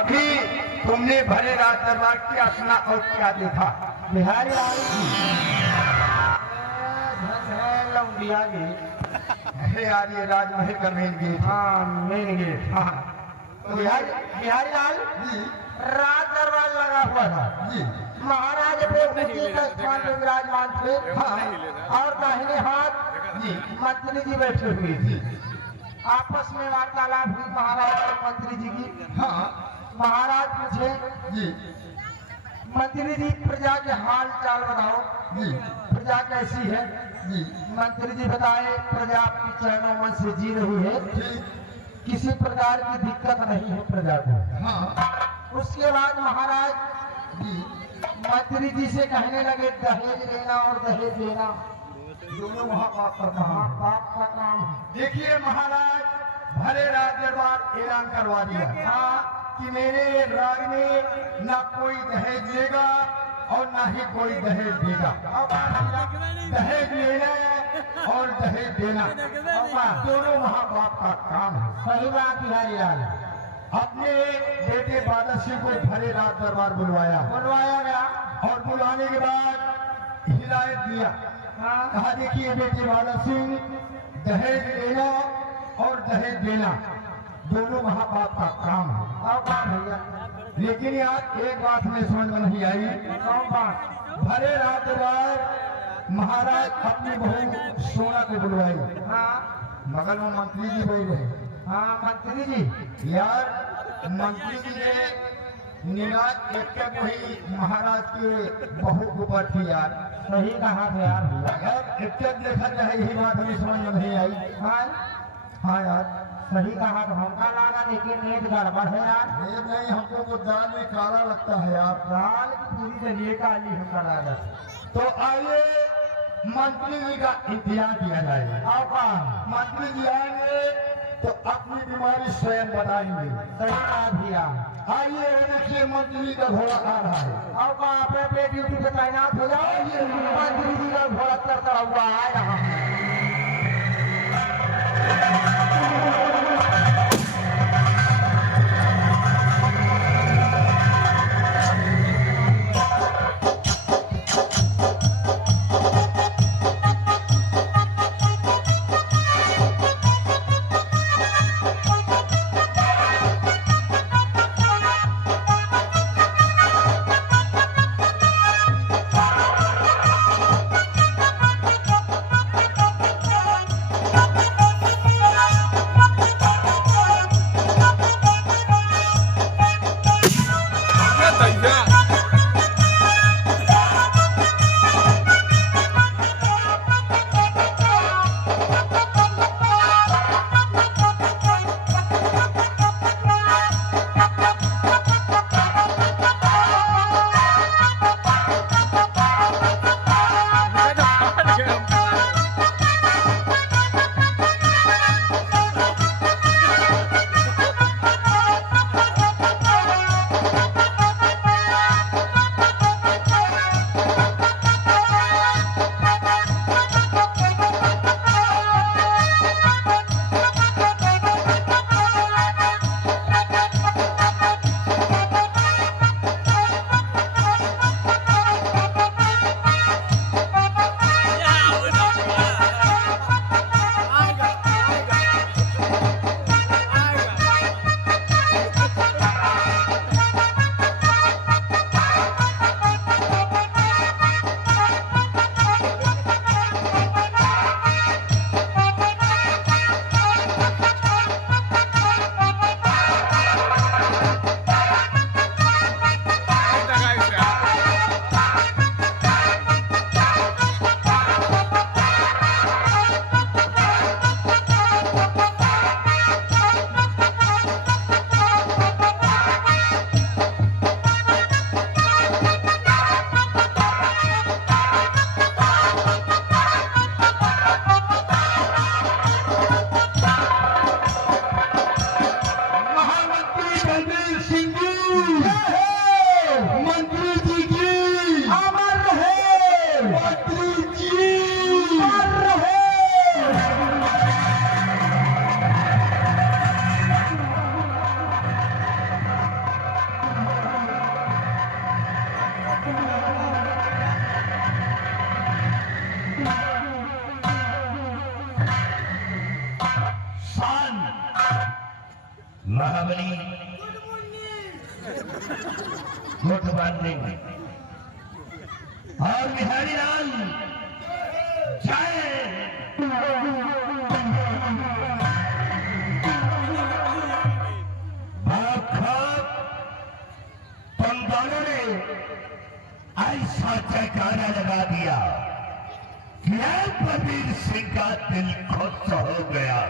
अभी तुमने भरे राज दरबार किया अपना और क्या देखा? बिहारी आई लौंडिया गे यार ये राजमहल का मेन गेट। हाँ मेन गेट। हाँ बिहारी लाल राज दरबार लगा हुआ था जी। महाराज अपने ऊंचे का स्थान में विराजमान थे। हाँ और दाहिने हाथ जी मंत्री जी बैठे हुए थे। आपस में वार्तालाप हुई महाराज और मंत्री जी की। हाँ महाराज पूछे जी मंत्री जी प्रजा के हाल चाल बताओ, जी प्रजा कैसी है? जी मंत्री जी बताए प्रजा अपनी चरणों मन से जी रही है, ठीक। किसी प्रकार की दिक्कत नहीं है प्रजा को। हाँ उसके बाद महाराज जी मंत्री जी से कहने लगे दहेज लेना और दहेज देना दोनों वहाँ बात कर रहा है। बाप का काम है। देखिए महाराज भरे राज दरबार ऐलान करवा दिया कि मेरे राज में ना कोई दहेज लेगा और ना ही कोई दहेज देगा। दहेज लेना और दहेज देना दोनों वहाँ बाप का काम है। सही बात बिहारी लाल। अपने बेटे बादल सिंह को भरे राज दरबार बुलवाया गया और बुलाने के बाद हिदायत दिया। कहा देखिए बेटे बादल सिंह दहेज लेना और दहेज देना दोनों वहाँ बाप का काम है। भैया लेकिन यार एक बात हमें समझ में नहीं आई। कौन बात? भरे राज दरबार महाराज अपनी बहू सोना को बुलवाई, बगल में मंत्री जी बैठ गए। मंत्री जी यार मंत्री जी ने निगाह एक वही महाराज के बहू के ऊपर थी यार। सही कहा था यार। एक देखा जाए यही बात हमें समझ में नहीं आई। हाँ यार सही कहा तो हमका लगा, लेकिन नींद गड़बड़ है यार। ये नहीं हमको वो दाल में काला लगता है यार। दाल की पूरी चलिए काली हमका लगा। तो आइए मंत्री जी का इंतजार किया जाए। मंत्री जी आएंगे तो अपनी बीमारी स्वयं बताएंगे। सही बात भैया। आइए देखिए मंत्री जी का घोड़ा आ रहा है। अब अपने अपने ड्यूटी पे तैनात हो जाओ। मंत्री जी का घोड़ा तरता हुआ आ रहा है। Good morning. और बिहारी लाल जय। तुम दोनों ने ऐसा जयकारा लगा दिया कि बलबीर सिंह का दिल खुश हो गया।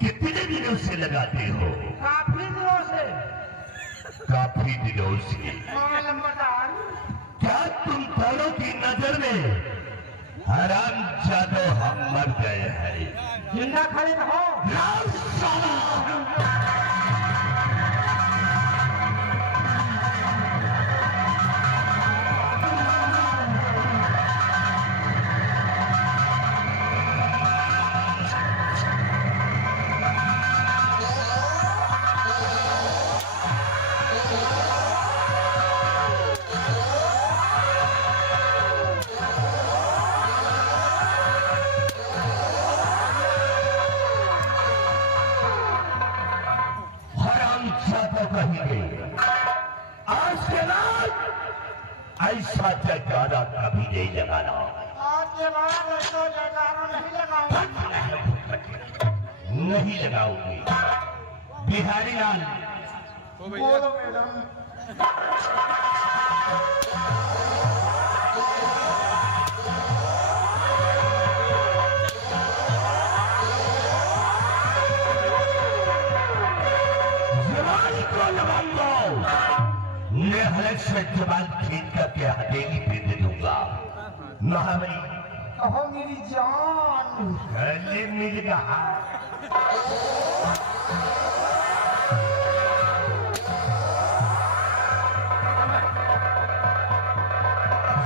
कितने दिनों से लगाते हो? काफी दिनों से। काफी दिनों से। क्या तुम दोनों की नजर में हराम जादो हम मर गए हैं? जिंदा खड़े रहो। आज के बाद ऐसा जयकारा कभी नहीं लगाना। आज के बाद ऐसा जयकारा नहीं लगाऊंगा। नहीं लगाऊंगी। बिहारी लाल बोलो मैडम। मैं हलक से जवान खींच करके हथेली पे दे दूंगा। महाबली कहो मेरी जान। गले मिल गया।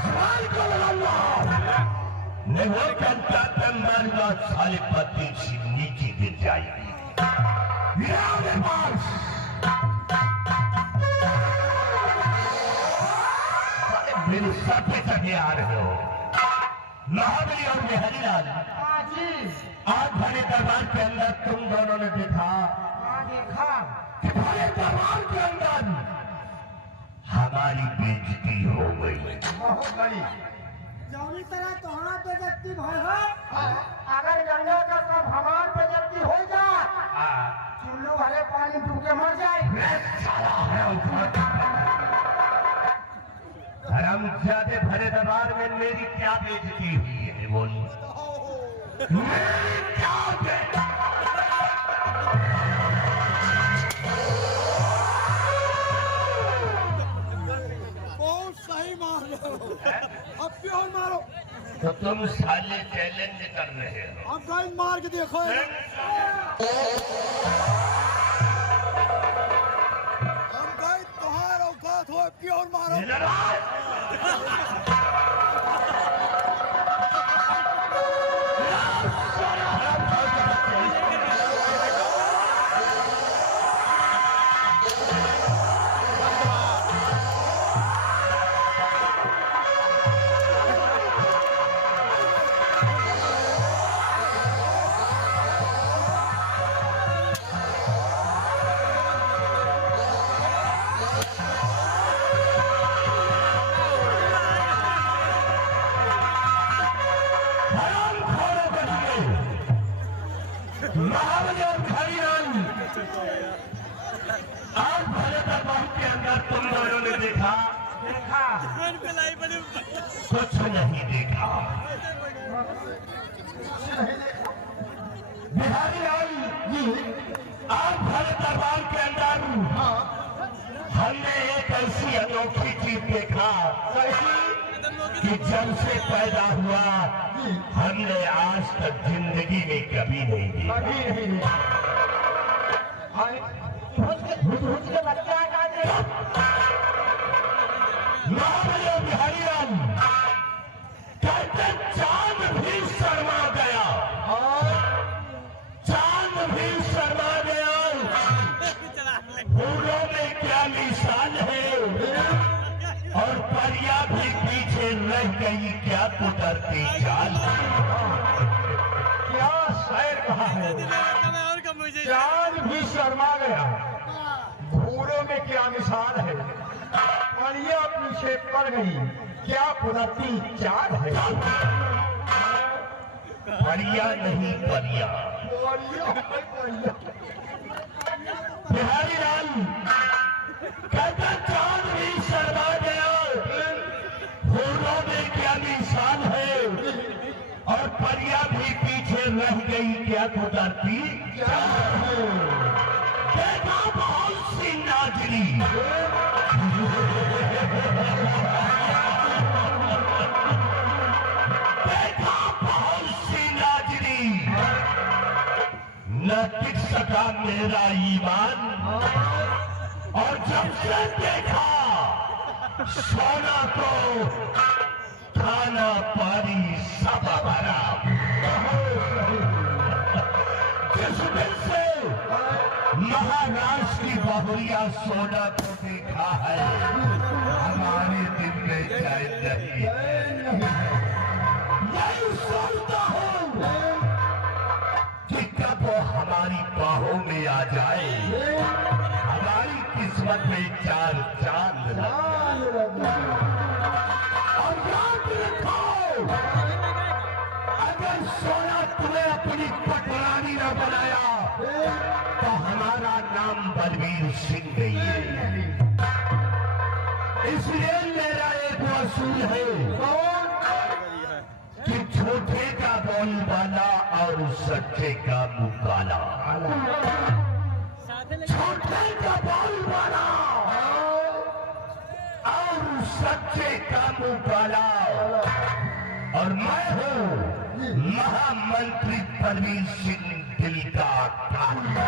जवान को लगाऊंगा। नहीं वो करता तो मारूंगा साले पत्नी से नीचे गिर जाएगी। मेरे पास मेरे सर पे चढ़े आ रहे हो। महाबली और बिहारी लाल आज भरे दरबार के अंदर तुम दोनों ने देखा कि भरे दरबार के अंदर हमारी बेइज्जती हो गई। बहुत बड़ी जौनी तरह तोहरा बेइज्जती भय है। अगर गंगा का सब हमार बेइज्जती हो जाए चुल्लू भरे पानी डूब के मर जाए। हरामजादे भरे दरबार में मेरी क्या बेइज्जती हुई है? बोल मेरी क्या बहुत सही मार रहे हो। अब क्यों मारो? तो तुम साले चैलेंज कर रहे हो। अब गाइस मार के देखो। हम गाइस तुम्हारा औकात हो क्यों मारो? महाबली और बिहारी लाल आज भरे दरबार के अंदर तुम दोनों ने देखा कुछ नहीं देखा। बिहारी लाल जी आज भरे दरबार के अंदर हमने एक ऐसी अनोखी चीज देखा कि जब से पैदा हुआ हमने आज तक जिंदगी में कभी नहीं देखा। महाबली और बिहारी लाल कहते चांद भी शर्मा गया। चांद भी शर्मा गया। फूलों में क्या मिसाल है और परियां भी पीछे रह गई। क्या कुदरती चाल, क्या शायर कहा है। चांद भी शर्मा गया। घूरों में क्या मिसाल है, परियां पीछे पड़ गई, क्या पुरती चाँद है। परिया नहीं परिया। बिहारी लाल कहता चांद भी शर्मा गया, घूरों में क्या मिसाल है, और परिया भी पीछे रह गई, क्या कुदरती चाँद है। देखा बहुत सी नाजरी, देखा बहुत सी नाजरी, न टिक सका मेरा ईमान, और जब से देखा सोना को खाना पानी सब भरा। जिस दिन से महाराष्ट्र की बहुरिया सोना को देखा है, हमारे दिन में चैन नहीं है। यही सोचता हूँ कि कब वो हमारी बाहों में आ जाए, हमारी किस्मत में चार चांद लग जाए। और याद रखो, अगर सोना तुम्हें अपनी पटरानी न बनाया तो हमारा नाम बलवीर सिंह नहीं है। इसलिए मेरा एक वसूल है कि झूठे का बोलबाला और सच्चे का मुकाला। झूठे का बोलबाला और सच्चे का मुकाला, और मैं हूँ महामंत्री बलवीर सिंह दिल का काला।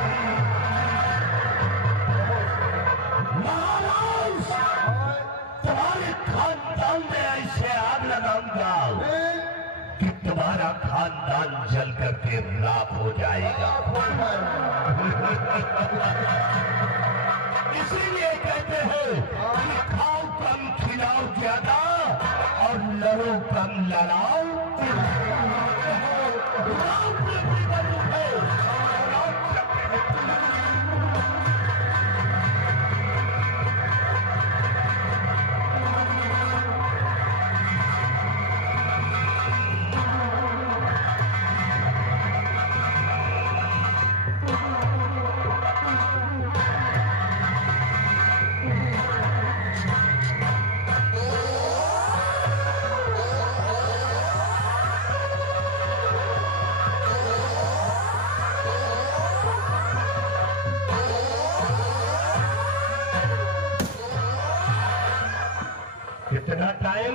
महाराज, तुम्हारे खानदान में ऐसे आग लगाऊंगा कि तुम्हारा खानदान जल करके राख हो जाएगा। इसीलिए कहते हैं कि खाओ कम खिलाओ ज्यादा, और लड़ो कम लड़ाओ। कितना टाइम?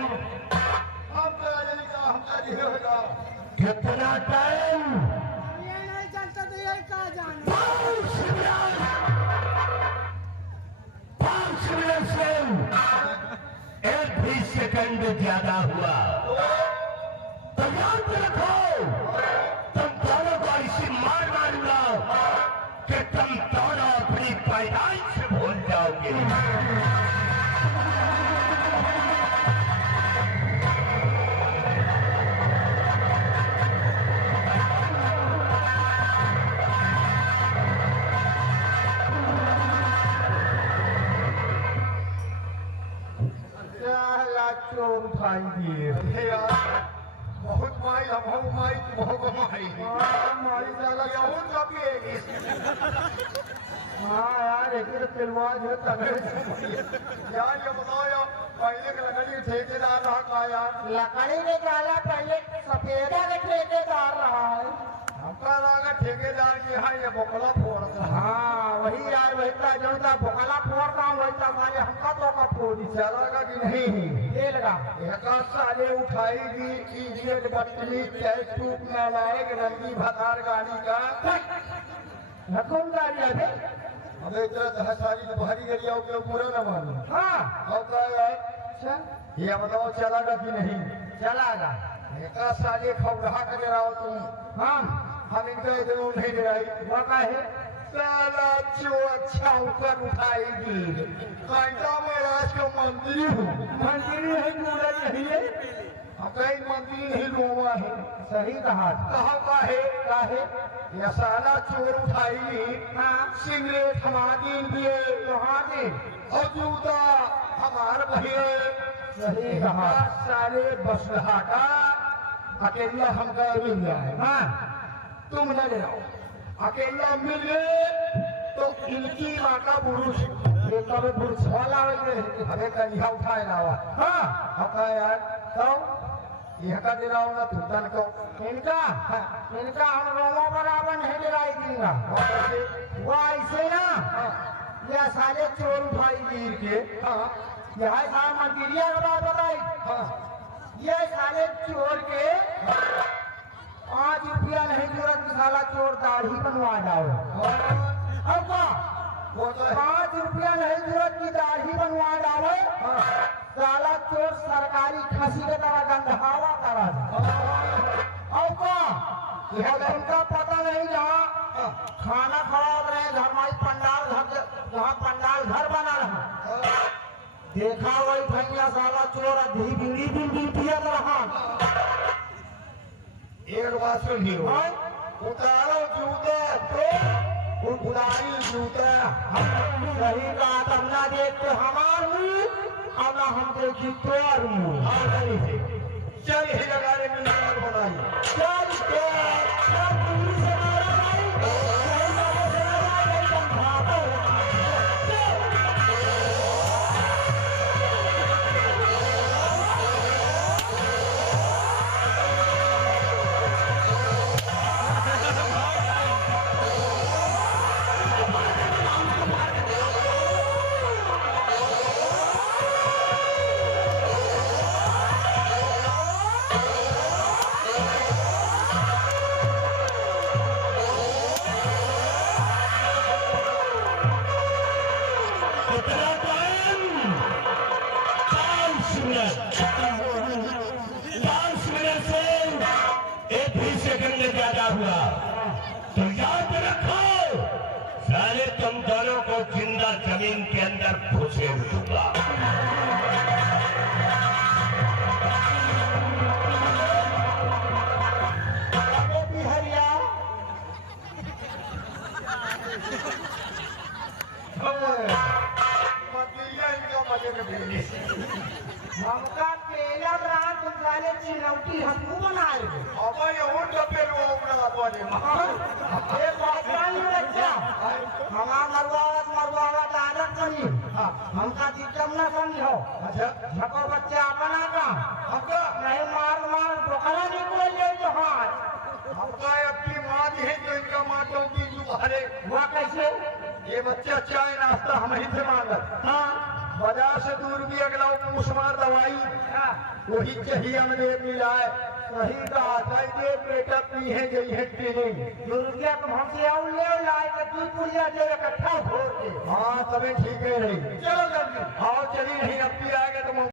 कितना टाइम? ये नहीं जानता तो ये कहाँ जाना। 5 मिनट से 1 भी सेकंड ज्यादा हुआ तो याद रखो, तुम दोनों को ऐसी मार मारूंगा कि तुम दोनों अपनी पैदाइश से भूल जाओगे। चोर उठाई दिए बहुत माई हाँ यार, एक फिल्माज है यार। ये बताओ यार, पहले के लकड़ी ठेकेदार रहा का यार? लकड़ी ने डाला, पहले सफेदा के ठेकेदार रहा है। हमका लगा ठेकेदार की है ये बोकला फोड़ता। हाँ वही यार, वही का जो था बोकला फोड़ता हूँ, वही का मारे हमका तो का फोड़ी चलेगा कि नहीं? ये लगा एक साले उठाई दी इडियट बदतमीज टैक्स टूप नालायक रंगी भतार गाड़ी का। कौन गाड़ी है? अबे इतना दह सारी तो भारी गरिया के पूरा न मालूम। हाँ और क्या है? अच्छा ये बताओ चलेगा कि नहीं? चलागा। एक साले खौरा कर रहा हो तुम। हाँ हम इनका इतना नहीं दे रही। वो का है? साला चोर छाऊकर उठाएगी। घंटा में राज का मंत्री हूँ। मंत्री है पूरा नहीं है। कहीं मंत्री नहीं रोवा है। सही कहा। कहाँ का है? काहे ये साला चोर उठाई हाँ सिगरेट हमारी दिए तुम्हारे और जूता हमार भैया सही कहा सारे बस का अकेला हमका मिल जाए हाँ तुम न ले आओ अकेला मिल गए तो इनकी माँ का पुरुष ये कभी पुरुष वाला है हमें कन्या उठाए लावा हाँ हका यार तो यह का दे रहा हूँ ना तुतन को इनका इनका हम रोमा बराबर नहीं गिराई दूंगा वो ऐसे ना ये साले चोर उठाई गिर के यह सारा मटीरिया का बात बताई ये साले चोर के 5 रुपया नहीं जरूरत साला चोर दाढ़ी बनवा जाओ अब का वो तो 5 रुपया नहीं जरूरत की दाढ़ी बनवा डालो साला चोर सरकारी खसी के तरह गंधावा करा और का यह उनका पता नहीं जहाँ खाना खा रहे धर्माई पंडाल घर जहाँ पंडाल घर बना रहा देखा वही भैया साला चोर अधी बीड़ी बीड़ी पियत रहा एक बात सुनिए उतारो जूते तो उतारी जूते सही बात हम ना देखते हमार मुँह और ना हम देखी तोर मुँह चल ही लगा रे मिलकर बनाई चल के सब पूरी से मारा भाई सही बात से लगा गई तुम भागो कितना टाइम 5 मिनट से 1 भी सेकंड ज्यादा हुआ तो याद रखो साले तुम दोनों को जिंदा जमीन के अंदर घुसेड़ दूंगा अबे बिहरिया मतिया इनका मजे के बिजली हमका केला रात वाले चिलौटी हमको बनाए अब ये और डब्बे लो अपना बने ये बात नहीं बच्चा हमारा मरवावत आदत नहीं हमका दिक्कत न समझो अच्छा झको बच्चा अपना का हमका नहीं मार बकरा निकल जाए तो हाथ हमका अपनी माँ दी है जो इनका माँ तो की तुम्हारे हुआ कैसे ये बच्चा चाय नाश्ता हम ही से मांगत हाँ बाजार से दूर भी अगला मुसमार दवाई वही चाहिए हमने मिलाए वही कहा था ये बेटा पी है गई है ट्रेनिंग रुपया तुम हमसे और ले लाए के दूध पुड़िया दे इकट्ठा हो के हाँ तभी ठीक है नहीं चलो जल्दी आओ चली नहीं अब भी आएगा